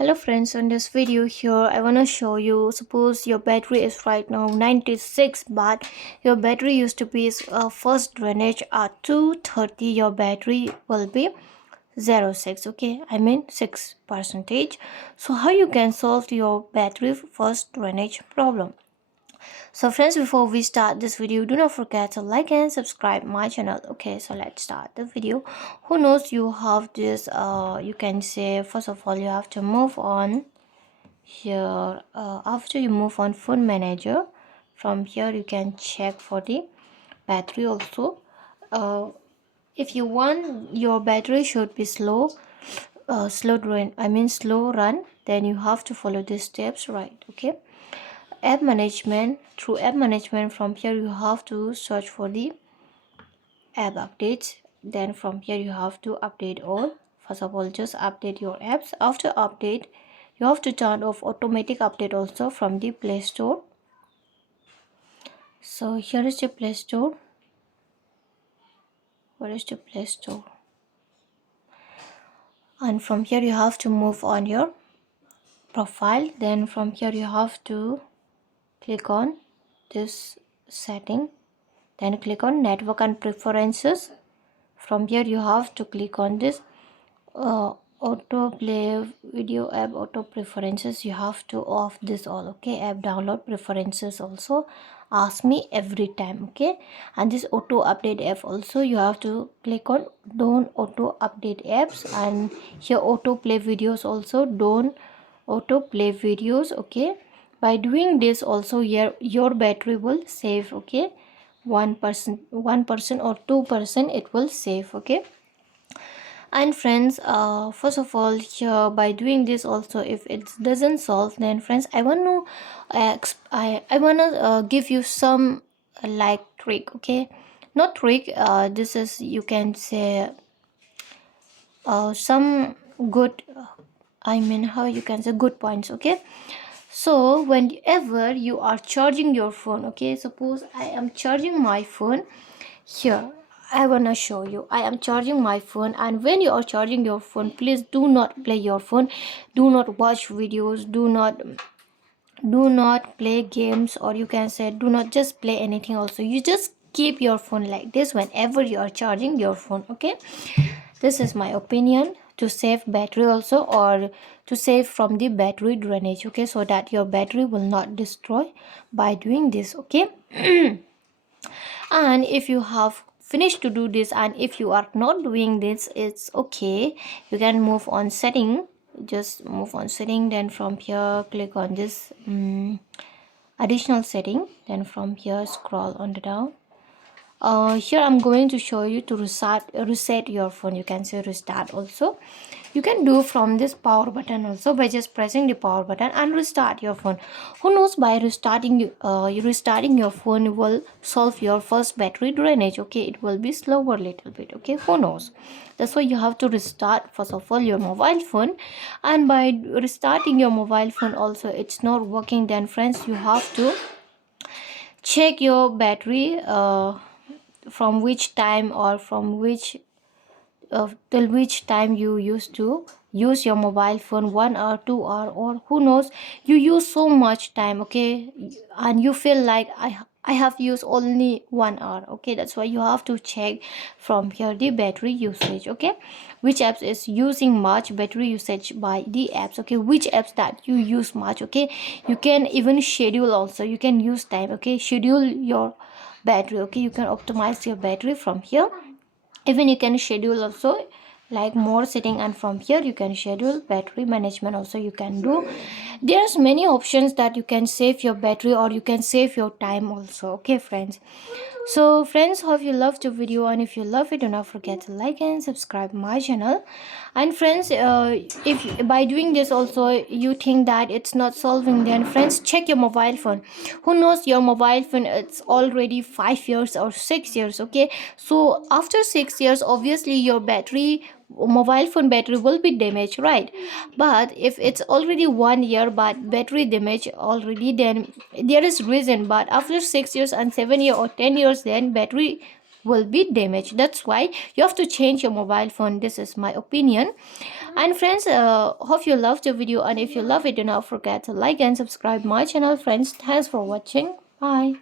Hello friends, in this video here I want to show you, suppose your battery is right now 96 but your battery used to be first drainage at 230, your battery will be 06. Okay, I mean 6 percentage. So how you can solve your battery first drainage problem? So friends, before we start this video, do not forget to like and subscribe my channel. Okay, so let's start the video. Who knows, you have this you can say, first of all you have to move on here. After you move on phone manager, from here you can check for the battery also. If you want your battery should be slow run, then you have to follow these steps, right? Okay, app management. Through app management, from here you have to search for the app updates. Then from here you have to update all. First of all, just update your apps. After update, you have to turn off automatic update also from the Play Store. So here is the Play Store. Where is the Play Store? And from here you have to move on your profile. Then from here you have to click on this setting, then click on network and preferences. From here you have to click on this auto play video app auto preferences. You have to off this all. Okay, app download preferences also ask me every time. Okay, and this auto update app also you have to click on don't auto update apps, and here auto play videos also don't auto play videos. Okay, by doing this also your battery will save. Okay, 1% or 2% it will save. Okay, and friends, first of all here by doing this also, if it doesn't solve, then friends I want to I want to give you some like trick. Okay, not trick, this is, you can say, some good I mean, how you can say, good points. Okay, so whenever you are charging your phone, okay, suppose I am charging my phone here, I wanna show you. I am charging my phone, and when you are charging your phone, please do not play your phone, do not watch videos, do not play games, or you can say do not just play anything also. You just keep your phone like this whenever you are charging your phone. Okay, this is my opinion, to save battery also, or to save from the battery drainage. Okay, so that your battery will not destroy by doing this. Okay, and if you have finished to do this, and if you are not doing this, it's okay, you can move on setting. Just move on setting, then from here click on this additional setting, then from here scroll on the down. Here I'm going to show you to reset your phone. You can say restart also. You can do from this power button also, by just pressing the power button and restart your phone. Who knows, by restarting your phone will solve your first battery drainage. Okay, it will be slower little bit. Okay, who knows, that's why you have to restart first of all your mobile phone. And by restarting your mobile phone also it's not working, then friends you have to check your battery, from which time, or from which till which time you used to use your mobile phone, 1 hour, 2 hour, or who knows, you use so much time. Okay, and you feel like I have used only 1 hour. Okay, that's why you have to check from here the battery usage. Okay, which apps is using much battery usage by the apps. Okay, which apps that you use much. Okay, you can even schedule also, you can use time. Okay, schedule your battery. Okay, you can optimize your battery from here. Even you can schedule also like more setting, and from here you can schedule battery management also. You can do, there's many options that you can save your battery, or you can save your time also. Okay friends, so friends, hope you loved the video, and if you love it, do not forget to like and subscribe my channel. And friends, if by doing this also you think that it's not solving, then friends check your mobile phone. Who knows, your mobile phone it's already 5 years or 6 years. Okay, so after 6 years obviously your mobile phone battery will be damaged, right? But if it's already 1 year but battery damage already, then there is reason. But after 6 years and 7 years or 10 years, then battery will be damaged. That's why you have to change your mobile phone. This is my opinion. And friends, hope you loved the video, and if you love it, do not forget to like and subscribe my channel. Friends, thanks for watching. Bye.